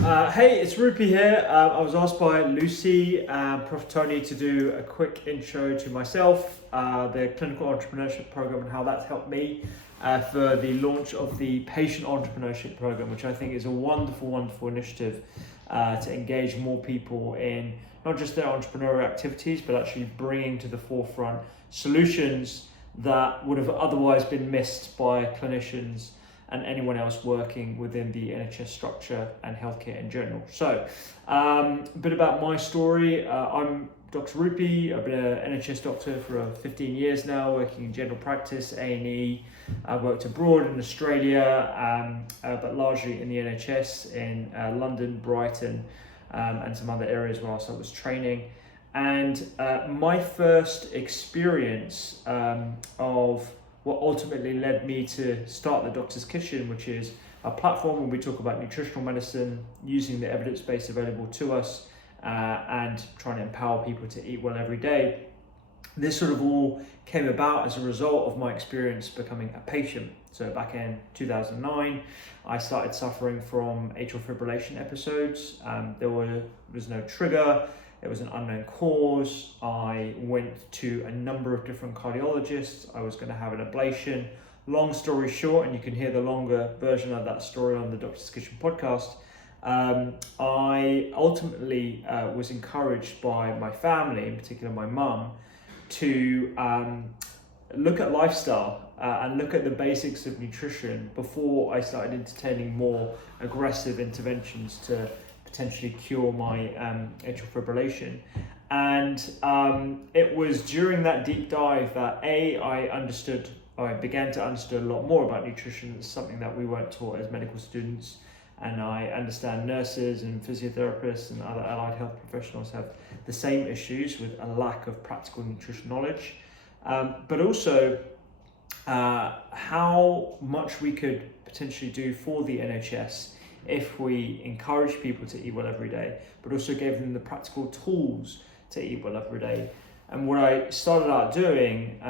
Hey, it's Rupy here. I was asked by Lucy and Prof. Tony to do a quick intro to myself, the clinical entrepreneurship program, and how that's helped me for the launch of the patient entrepreneurship program, which I think is a wonderful, wonderful initiative to engage more people in not just their entrepreneurial activities, but actually bringing to the forefront solutions that would have otherwise been missed by clinicians and anyone else working within the NHS structure and healthcare in general. So, a bit about my story. I'm Dr. Rupy. I've been an NHS doctor for 15 years now, working in general practice, A&E. I've worked abroad in Australia, but largely in the NHS in London, Brighton, and some other areas whilst I was training. And my first experience of what ultimately led me to start the Doctor's Kitchen, which is a platform where we talk about nutritional medicine, using the evidence base available to us, and trying to empower people to eat well every day. This sort of all came about as a result of my experience becoming a patient. So back in 2009, I started suffering from atrial fibrillation episodes. There was no trigger. It was an unknown cause. I went to a number of different cardiologists. I was going to have an ablation. Long story short, and you can hear the longer version of that story on the Doctor's Kitchen podcast, I ultimately was encouraged by my family, in particular my mum, to look at lifestyle and look at the basics of nutrition before I started entertaining more aggressive interventions to potentially cure my atrial fibrillation. And it was during that deep dive that I began to understand a lot more about nutrition. It's something that we weren't taught as medical students, and I understand nurses and physiotherapists and other allied health professionals have the same issues with a lack of practical nutrition knowledge, but also how much we could potentially do for the NHS if we encourage people to eat well every day, but also gave them the practical tools to eat well every day. And what I started out doing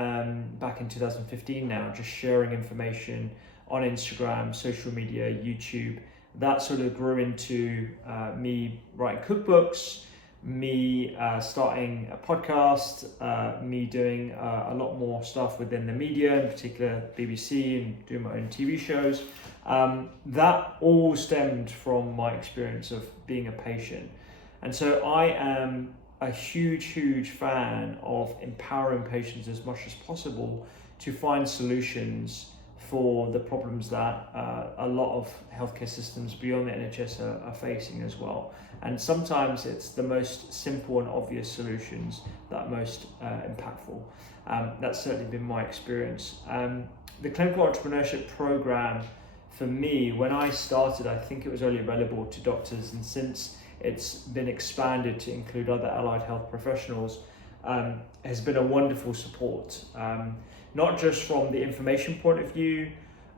back in 2015 now, just sharing information on Instagram, social media, YouTube, that sort of grew into me writing cookbooks, me starting a podcast, me doing a lot more stuff within the media, in particular BBC, and doing my own TV shows. That all stemmed from my experience of being a patient. And so I am a huge fan of empowering patients as much as possible to find solutions for the problems that a lot of healthcare systems beyond the NHS are facing as well. And sometimes it's the most simple and obvious solutions that are most impactful. That's certainly been my experience. The clinical entrepreneurship program, for me, when I started, I think it was only available to doctors, and since it's been expanded to include other allied health professionals, has been a wonderful support. Not just from the information point of view,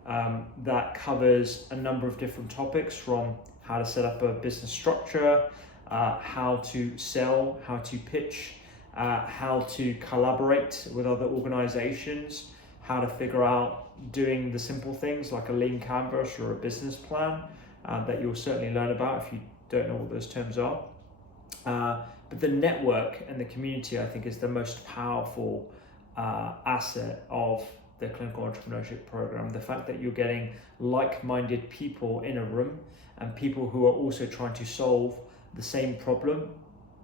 that covers a number of different topics, from how to set up a business structure, how to sell, how to pitch, how to collaborate with other organizations, how to figure out doing the simple things like a lean canvas or a business plan that you'll certainly learn about if you don't know what those terms are. But the network and the community, I think, is the most powerful asset of the clinical entrepreneurship program. The fact that you're getting like-minded people in a room, and people who are also trying to solve the same problem,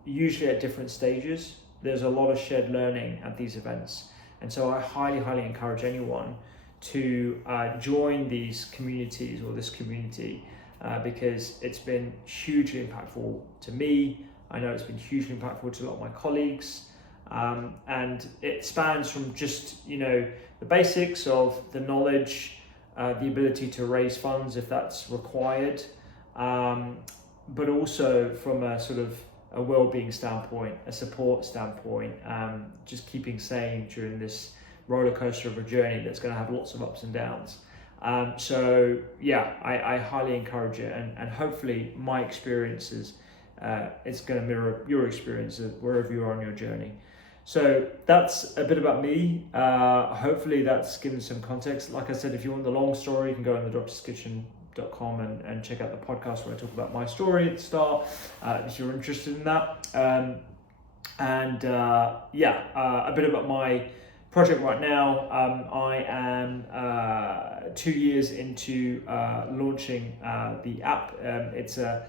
usually at different stages. There's a lot of shared learning at these events. And so I highly encourage anyone to join these communities or this community because it's been hugely impactful to me. I know it's been hugely impactful to a lot of my colleagues. And it spans from just, the basics of the knowledge, the ability to raise funds if that's required, but also from a sort of a well-being standpoint, a support standpoint, just keeping sane during this roller coaster of a journey that's going to have lots of ups and downs. So yeah, I highly encourage it, and hopefully my experiences, it's going to mirror your experiences wherever you are on your journey. So that's a bit about me. Hopefully that's given some context. Like I said, if you want the long story, you can go on the Doctor's Kitchen rupyauj.com and check out the podcast where I talk about my story at the start, if you're interested in that. A bit about my project right now. I am 2 years into launching the app. It's a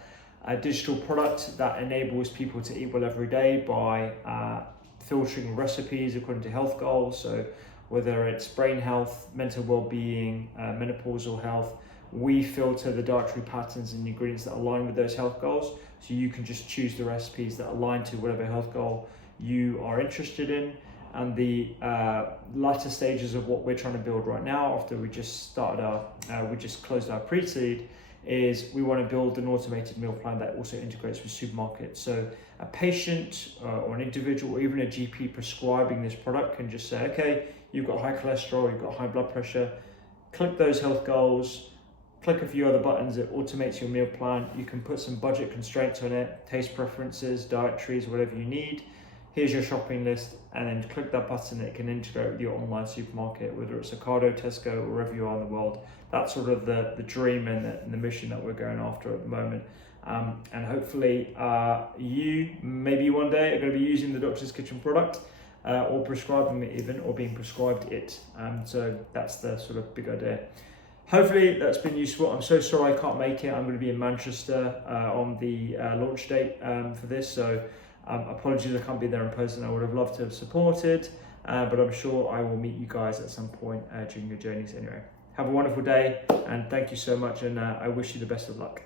digital product that enables people to eat well every day by filtering recipes according to health goals. So whether it's brain health, mental well-being, menopausal health, we filter the dietary patterns and ingredients that align with those health goals. So you can just choose the recipes that align to whatever health goal you are interested in. And the latter stages of what we're trying to build right now, after we just closed our pre-seed, is we want to build an automated meal plan that also integrates with supermarkets. So a patient or an individual or even a GP prescribing this product can just say, okay, you've got high cholesterol, you've got high blood pressure, click those health goals, click a few other buttons, it automates your meal plan. You can put some budget constraints on it, taste preferences, dietaries, whatever you need. Here's your shopping list, and then click that button. It can integrate with your online supermarket, whether it's Ocado, Tesco, or wherever you are in the world. That's sort of the dream and the mission that we're going after at the moment. And hopefully you, maybe one day, are going to be using the Doctor's Kitchen product or prescribing it even, or being prescribed it. So that's the sort of big idea. Hopefully that's been useful. I'm so sorry I can't make it. I'm going to be in Manchester on the launch date for this. So apologies I can't be there in person. I would have loved to have supported, but I'm sure I will meet you guys at some point during your journeys anyway. Have a wonderful day, and thank you so much, and I wish you the best of luck.